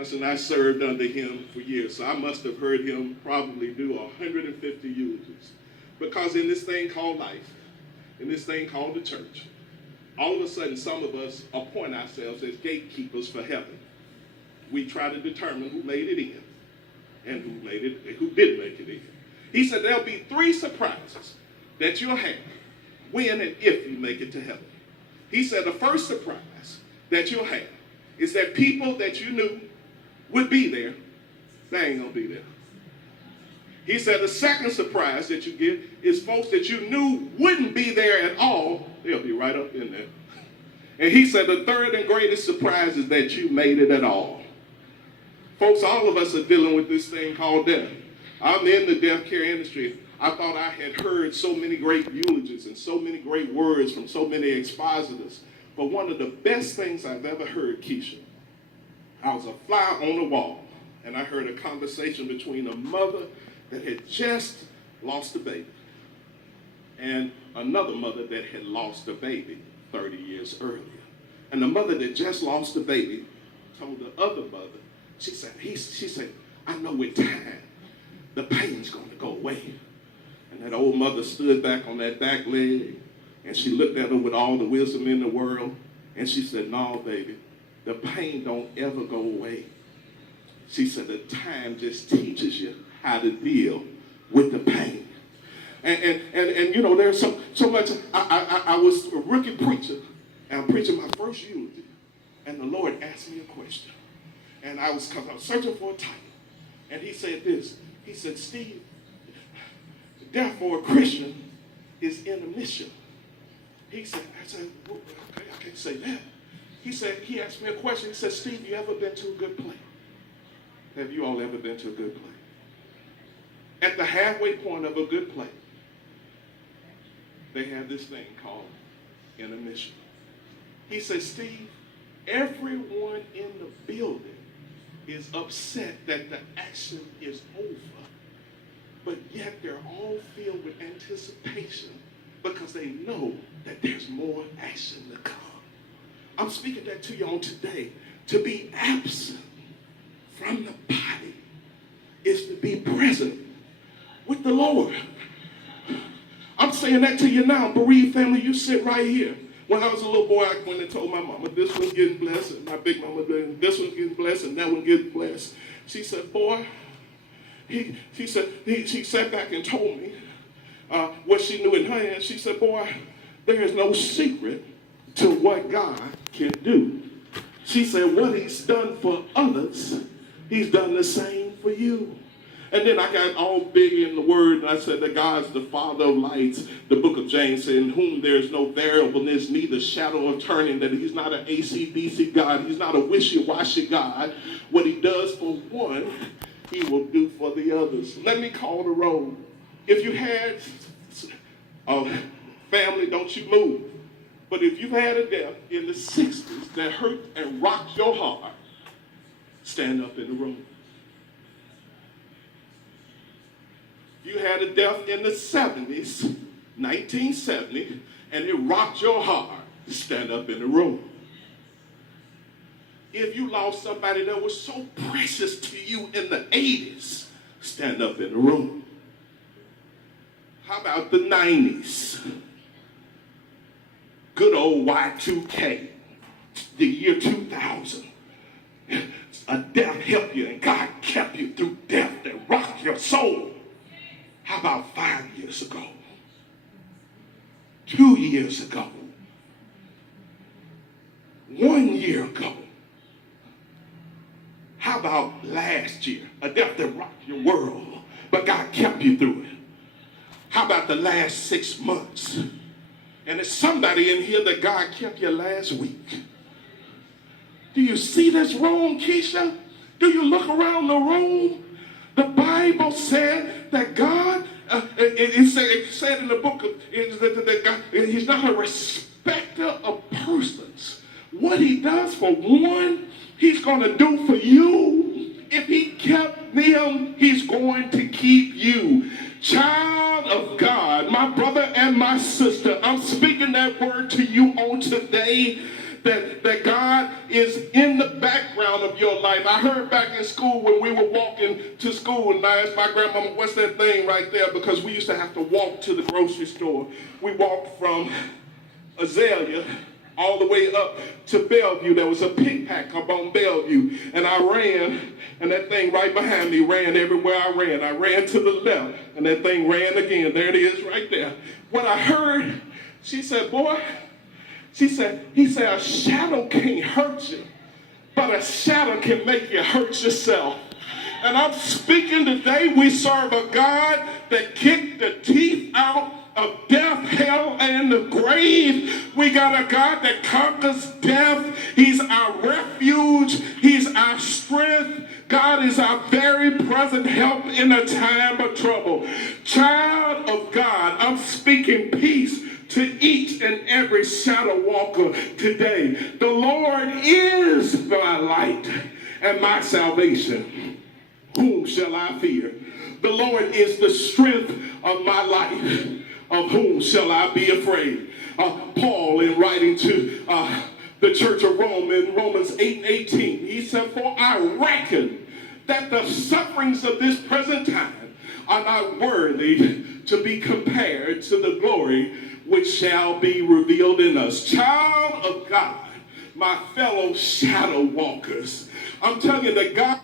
And I served under him for years, so I must have heard him probably do 150 eulogies. Because in this thing called life, in this thing called the church, all of a sudden some of us appoint ourselves as gatekeepers for heaven. We try to determine who made it in and who didn't make it in. He said there'll be 3 surprises that you'll have when and if you make it to heaven. He said the first surprise that you'll have is that people that you knew would be there, they ain't gonna be there. He said the second surprise that you get is folks that you knew wouldn't be there at all, they'll be right up in there. And he said the third and greatest surprise is that you made it at all. Folks, all of us are dealing with this thing called death. I'm in the death care industry. I thought I had heard so many great eulogies and so many great words from so many expositors. But one of the best things I've ever heard, Keisha, I was a fly on the wall, and I heard a conversation between a mother that had just lost a baby and another mother that had lost a baby 30 years earlier. And the mother that just lost the baby told the other mother, she said, I know with time, the pain's going to go away. And that old mother stood back on that back leg, and she looked at her with all the wisdom in the world, and she said, no, baby, the pain don't ever go away. She said, the time just teaches you how to deal with the pain. And you know, there's so much. I was a rookie preacher, and I'm preaching my first eulogy, and the Lord asked me a question. And I was searching for a title. And he said this. He said, Steve, therefore a Christian is in a mission. I said, well, okay, I can't say that. He asked me a question. He said, Steve, you ever been to a good play? Have you all ever been to a good play? At the halfway point of a good play, they have this thing called intermission. He said, Steve, everyone in the building is upset that the action is over, but yet they're all filled with anticipation because they know that there's more action to come. I'm speaking that to you on today. To be absent from the body is to be present with the Lord. I'm saying that to you now, bereaved family, you sit right here. When I was a little boy, I went and told my mama, this one's getting blessed, and my big mama, this one's getting blessed, and that one getting blessed. She said, boy, she sat back and told me what she knew in her hand. She said, boy, there is no secret to what God can do. She said, what he's done for others, he's done the same for you. And then I got all big in the word, and I said that God's the Father of lights. The book of James said, in whom there is no variableness, neither shadow of turning, that he's not an AC/DC God. He's not a wishy-washy God. What he does for one, he will do for the others. Let me call the roll. If you had a family, don't you move. But if you've had a death in the 60s that hurt and rocked your heart, stand up in the room. You had a death in the 70s, 1970, and it rocked your heart, stand up in the room. If you lost somebody that was so precious to you in the 80s, stand up in the room. How about the 90s? Good old Y2K, the year 2000. A death helped you and God kept you through death that rocked your soul. How about 5 years ago? 2 years ago? 1 year ago? How about last year? A death that rocked your world, but God kept you through it. How about the last 6 months? And there's somebody in here that God kept you last week. Do you see this room, Keisha? Do you look around the room? The Bible said that God, it said in the book of, that God, he's not a respecter of persons. What he does for one, he's going to do for you. If he kept them, he's going to keep you. Child of God, my brother and my sister, I'm speaking that word to you on today, that God is in the background of your life. I heard back in school when we were walking to school, and I asked my grandmama, what's that thing right there? Because we used to have to walk to the grocery store. We walked from Azalea all the way up to Bellevue. There was a pick pack up on Bellevue, and I ran, and that thing right behind me ran everywhere I ran. I ran to the left, and that thing ran again. There it is right there. What I heard, she said, boy, he said, a shadow can't hurt you, but a shadow can make you hurt yourself. And I'm speaking today, we serve a God that kicked the teeth out of death, hell, and the grave. We got a God that conquers death. He's our refuge. He's our strength. God is our very present help in a time of trouble. Child of God, I'm speaking peace to each and every shadow walker today. The Lord is my light and my salvation. Whom shall I fear? The Lord is the strength of my life. Of whom shall I be afraid? Paul, in writing to the church of Rome in Romans 8:18, he said, for I reckon that the sufferings of this present time are not worthy to be compared to the glory which shall be revealed in us. Child of God, my fellow shadow walkers, I'm telling you that God